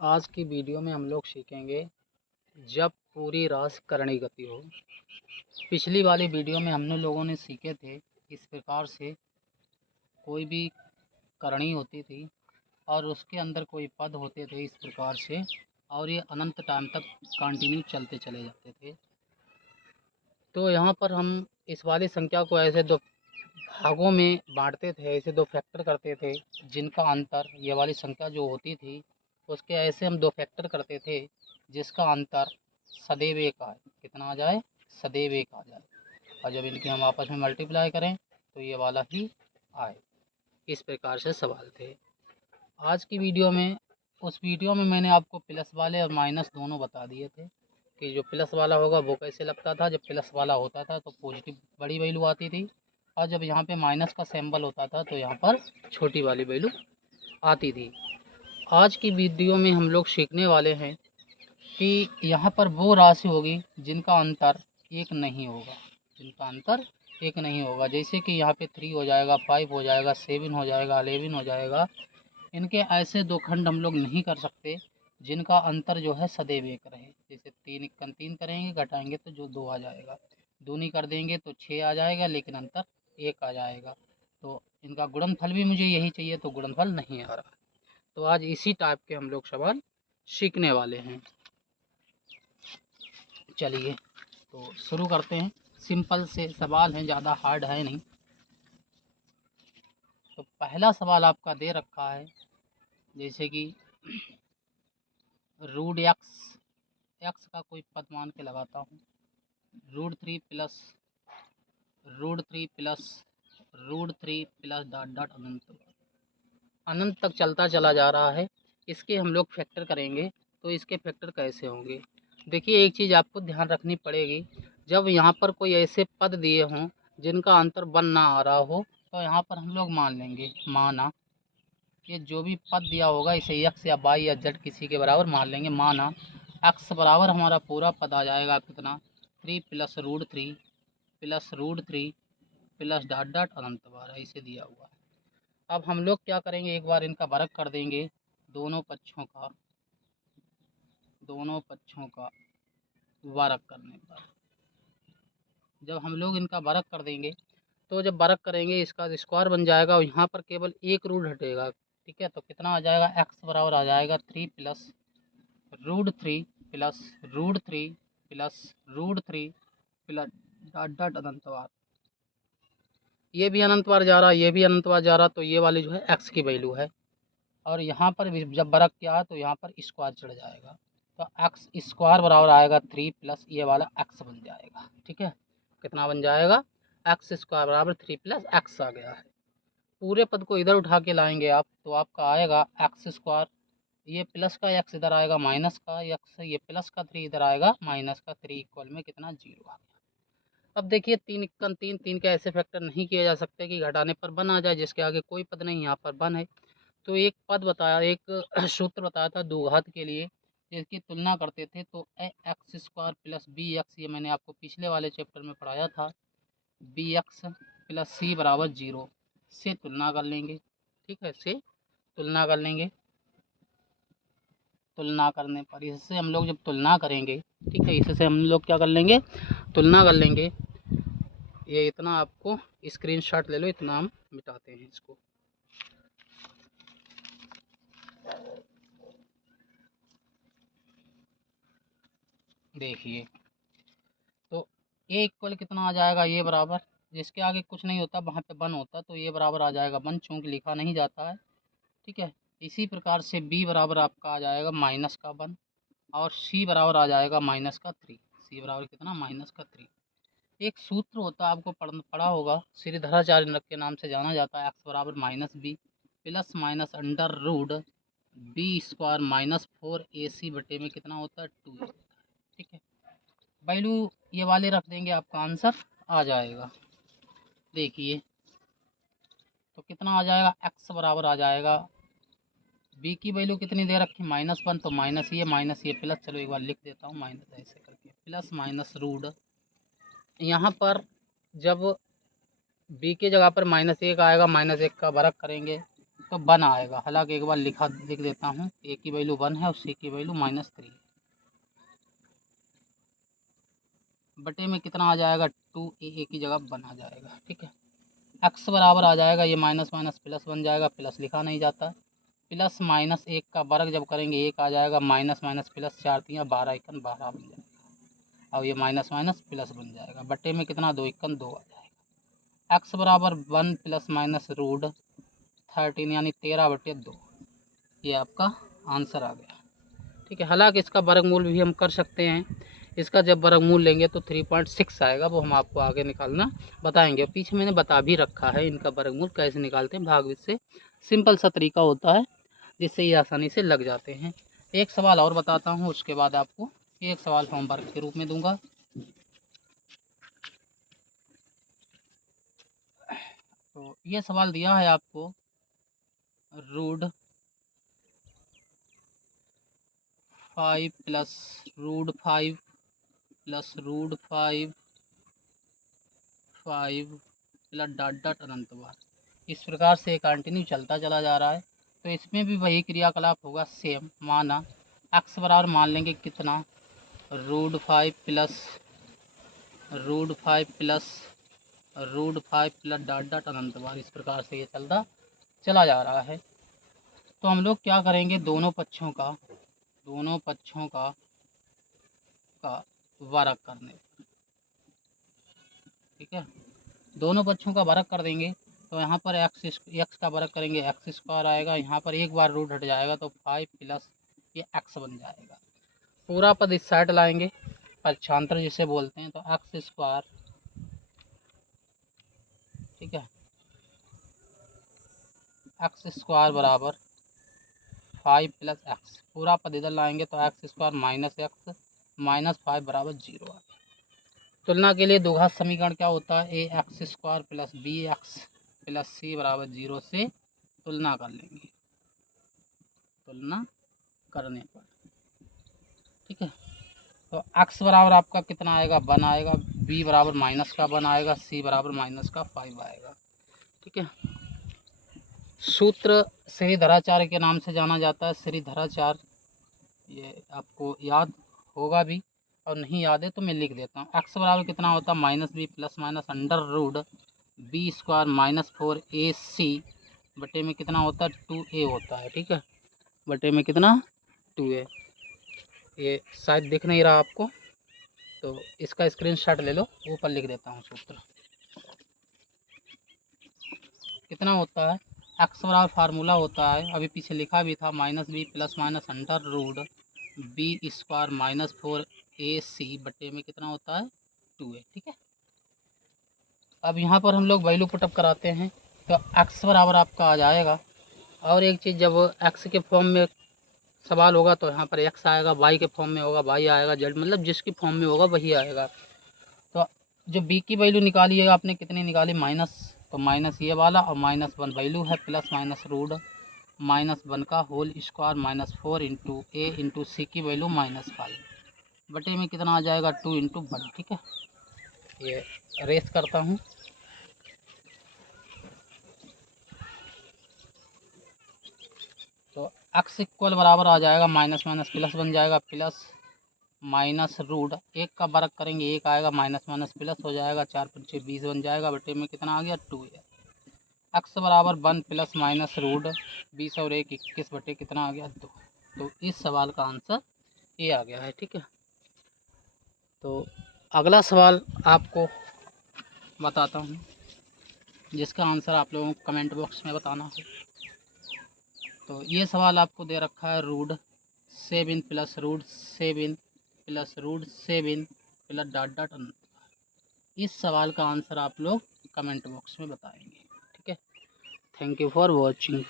आज की वीडियो में हम लोग सीखेंगे जब पूरी राशि करणीय गति हो। पिछली वाली वीडियो में हमने लोगों ने सीखे थे इस प्रकार से कोई भी करणी होती थी और उसके अंदर कोई पद होते थे इस प्रकार से, और ये अनंत टाइम तक कंटिन्यू चलते चले जाते थे। तो यहाँ पर हम इस वाली संख्या को ऐसे दो भागों में बांटते थे, ऐसे दो फैक्टर करते थे जिनका अंतर, ये वाली संख्या जो होती थी उसके ऐसे हम दो फैक्टर करते थे जिसका अंतर सदैव एक आए। कितना आ जाए? सदैव एक आ जाए। और जब इनकी हम आपस में मल्टीप्लाई करें तो ये वाला ही आए। इस प्रकार से सवाल थे। आज की वीडियो में, उस वीडियो में मैंने आपको प्लस वाले और माइनस दोनों बता दिए थे कि जो प्लस वाला होगा वो कैसे लगता था। जब प्लस वाला होता था तो पॉजिटिव बड़ी वैल्यू आती थी, और जब यहाँ पे माइनस का सिंबल होता था तो यहाँ पर छोटी वाली वैल्यू आती थी। आज की वीडियो में हम लोग सीखने वाले हैं कि यहाँ पर वो राशि होगी जिनका अंतर एक नहीं होगा, जिनका अंतर एक नहीं होगा। जैसे कि यहाँ पे 3 हो जाएगा, 5 हो जाएगा, 7 हो जाएगा, 11 हो जाएगा। इनके ऐसे दो खंड हम लोग नहीं कर सकते जिनका अंतर जो है सदैव एक रहे। जैसे 3 इक्कन 3 करेंगे, घटाएंगे तो जो 2 आ जाएगा, दूनी कर देंगे तो 6 आ जाएगा, लेकिन अंतर 1 आ जाएगा। तो इनका गुणनफल भी मुझे यही चाहिए, तो गुणनफल नहीं आ रहा। तो आज इसी टाइप के हम लोग सवाल सीखने वाले हैं। चलिए तो शुरू करते हैं। सिंपल से सवाल हैं, ज़्यादा हार्ड है नहीं। तो पहला सवाल आपका दे रखा है, जैसे कि रूट एक्स का कोई पद मान के लगाता हूँ। √3 प्लस √3 प्लस डॉट डॉट अनंत अनंत तक चलता चला जा रहा है। इसके हम लोग फैक्टर करेंगे तो इसके फैक्टर कैसे होंगे? देखिए, एक चीज़ आपको ध्यान रखनी पड़ेगी। जब यहाँ पर कोई ऐसे पद दिए हों जिनका अंतर 1 ना आ रहा हो तो यहाँ पर हम लोग मान लेंगे, माना ये जो भी पद दिया होगा इसे x या y या z किसी के बराबर मान लेंगे। माना x बराबर हमारा पूरा पद आ जाएगा कितना? 3 प्लस √3 प्लस डॉट डॉट अनंत बार ऐसे दिया हुआ है। अब हम लोग क्या करेंगे, एक बार इनका वर्ग कर देंगे। दोनों पक्षों का वर्ग करने पर जब हम लोग इनका वर्ग कर देंगे तो जब वर्ग करेंगे इसका स्क्वायर बन जाएगा और यहाँ पर केवल एक रूट हटेगा। ठीक है, तो कितना आ जाएगा? x बराबर आ जाएगा 3 plus √3 plus √3 plus √3 plus dot dot अनंत बार। ये भी अनंत बार जा रहा, ये भी अनंत बार जा रहा, तो ये वाली जो है x की वैल्यू है। और यहाँ पर भी जब वर्ग किया है तो यहाँ पर स्क्वायर चढ़ जाएगा, तो एक्स स्क्वायर बराबर आएगा 3 प्लस ये वाला x बन जाएगा। ठीक है, कितना बन जाएगा? एक्स स्क्वायर बराबर 3 प्लस एक्स आ गया है। पूरे पद को इधर उठा के लाएंगे आप तो आपका आएगा एक्स स्क्वायर, ये प्लस का एक्स इधर आएगा, माइनस का एक्स, ये प्लस का 3 इधर आएगा, माइनस का 3 इक्वल में कितना? 0 आ गया। अब देखिए 3 इक्कन 3, 3 के ऐसे फैक्टर नहीं किए जा सकते कि घटाने पर 1 आ जाए जिसके आगे कोई पद नहीं, यहाँ पर 1 है। तो एक पद बताया, एक सूत्र बताया था द्विघात के लिए, जिसकी तुलना करते थे तो x square plus b x, ये मैंने आपको पिछले वाले चैप्टर में पढ़ाया था। बी एक्स प्लस सी बराबर 0 से तुलना कर लेंगे। ठीक है, से तुलना कर लेंगे। तुलना करने पर इससे हम लोग जब तुलना करेंगे, ठीक है, इससे हम लोग क्या कर लेंगे? तुलना कर लेंगे। ये इतना आपको स्क्रीनशॉट ले लो, इतना हम मिटाते हैं इसको। देखिए तो ए इक्वल कितना आ जाएगा? ये बराबर, जिसके आगे कुछ नहीं होता वहाँ पे 1 होता, तो ये बराबर आ जाएगा 1, चूँकि लिखा नहीं जाता है। ठीक है, इसी प्रकार से बी बराबर आपका आ जाएगा माइनस का 1, और सी बराबर आ जाएगा माइनस का 3। सी बराबर कितना? माइनस का 3। एक सूत्र होता है, आपको पढ़ा होगा, श्रीधराचार्य के नाम से जाना जाता है। एक्स बराबर minus b plus minus under root b square minus 4ac बटे में कितना होता है? 2 होता है। ठीक है, वैल्यू ये वाले रख देंगे, आपका आंसर आ जाएगा। देखिए तो कितना आ जाएगा? x बराबर आ जाएगा, b की वैल्यू कितनी दे रखी? -1, तो माइनस ये प्लस, चलो एक बार लिख देता हूँ माइनस ऐसे करके, प्लस माइनस रूट, यहाँ पर जब b की जगह पर -1 आएगा, -1 का वर्ग करेंगे तो 1 आएगा। हालांकि एक बार लिख देता हूँ, ए की वैल्यू 1 है और सी की वैल्यू -3 बटे में कितना आ जाएगा 2a की जगह 1 आ जाएगा। ठीक है, x बराबर आ जाएगा, ये माइनस माइनस प्लस बन जाएगा, प्लस लिखा नहीं जाता, प्लस माइनस 1 का वर्ग जब करेंगे 1 आ जाएगा, माइनस माइनस प्लस 4 3 12 1 12 बन जाएगा। अब ये माइनस माइनस प्लस बन जाएगा, बटे में कितना 2 1 2 आ जाएगा। x बराबर 1 प्लस माइनस रूट 13 यानी 13/2, ये आपका आंसर आ गया। ठीक है, हालांकि इसका वर्गमूल भी हम कर सकते हैं। इसका जब वर्गमूल लेंगे तो 3.6 आएगा, वो हम आपको आगे निकालना बताएंगे। पीछे मैंने बता भी रखा है इनका वर्गमूल कैसे निकालते हैं, भागवित से सिंपल सा तरीका होता है जिससे ये आसानी से लग जाते हैं। एक सवाल और बताता हूँ, उसके बाद आपको एक सवाल होमवर्क के रूप में दूंगा। तो ये सवाल दिया है आपको, root 5 plus root 5 plus root 5 plus dot dot अनंत बार, इस प्रकार से कंटिन्यू चलता चला जा रहा है। तो इसमें भी वही क्रियाकलाप होगा सेम। माना x बराबर मान लेंगे कितना, root 5 plus root 5 plus root 5 plus dot dot अनंत बार, इस प्रकार से ये चलता चला जा रहा है। तो हम लोग क्या करेंगे, दोनों पक्षों का वर्ग करने, ठीक है, दोनों पक्षों का वर्ग कर देंगे। तो यहाँ पर एक्स का वर्ग करेंगे एक्स स्क्वायर आएगा, यहाँ पर एक बार रूट हट जाएगा तो 5 प्लस ये एक्स बन जाएगा। पूरा पद इस साइड लाएंगे, पक्षांतर जिसे बोलते हैं, तो एक्स स्क्वायर, ठीक है, एक्स स्क्वायर बराबर 5 प्लस एक्स, पूरा पद इधर लाएंगे तो x square minus x minus 5 बराबर 0 आ गया। तुलना के लिए द्विघात समीकरण क्या होता है, a x square plus b x plus c बराबर 0 से तुलना कर लेंगे, तुलना करने पर, ठीक है। तो x बराबर आपका कितना आएगा 1 आएगा, b बराबर माइनस का 1 आएगा, c बराबर माइनस का 5 आएगा। ठीक है, सूत्र श्रीधराचार्य के नाम से जाना जाता है, श्रीधराचार्य, ये आपको याद होगा भी, और नहीं याद है तो मैं लिख देता हूँ। x बराबर कितना होता है -b plus minus under root b square minus 4ac बटे में कितना होता है 2a होता है। ठीक है, बटे में कितना 2a, ये शायद दिख नहीं रहा आपको, तो इसका स्क्रीनशॉट ले लो, ऊपर लिख देता हूँ सूत्र। कितना होता है, एक्स बराबर फार्मूला होता है, अभी पीछे लिखा भी था, -b plus minus under root b square minus 4ac बटे में कितना होता है 2a। ठीक है, अब यहाँ पर हम लोग वैल्यू पुटअप कराते हैं, तो एक्स बराबर आपका आ जाएगा। और एक चीज़, जब एक्स के फॉर्म में सवाल होगा तो यहाँ पर एक्स आएगा, वाई के फॉर्म में होगा वाई आएगा, जेड मतलब जिसकी फॉर्म में होगा वही आएगा। तो जो बी की वैल्यू निकाली है आपने, कितनी निकाली माइनस, तो माइनस ये वाला, और -1 वैल्यू है, प्लस माइनस रूट -1 का होल स्क्वायर माइनस 4 इंटू ए इंटू सी की वैल्यू -5 बटे में कितना आ जाएगा 2 इंटू 1। ठीक है, ये रेस करता हूँ, तो x इक्वल बराबर आ जाएगा माइनस माइनस प्लस बन जाएगा, प्लस माइनस रूट 1 का वर्ग करेंगे 1 आएगा, माइनस माइनस प्लस हो जाएगा, 4 5 20 बन जाएगा, बटे में कितना आ गया 2 है। x बराबर 1 प्लस माइनस रूट 20 और 1 21 बटे कितना आ गया 2। तो इस सवाल का आंसर ये आ गया है। ठीक है, तो अगला सवाल आपको बताता हूँ, जिसका आंसर आप लोगों को कमेंट बॉक्स में बताना है। तो ये सवाल आपको दे रखा है, root 7 plus root 7 plus root 7 plus dot dot अनंत। इस सवाल का आंसर आप लोग कमेंट बॉक्स में बताएंगे। ठीक है, थैंक यू फॉर वॉचिंग।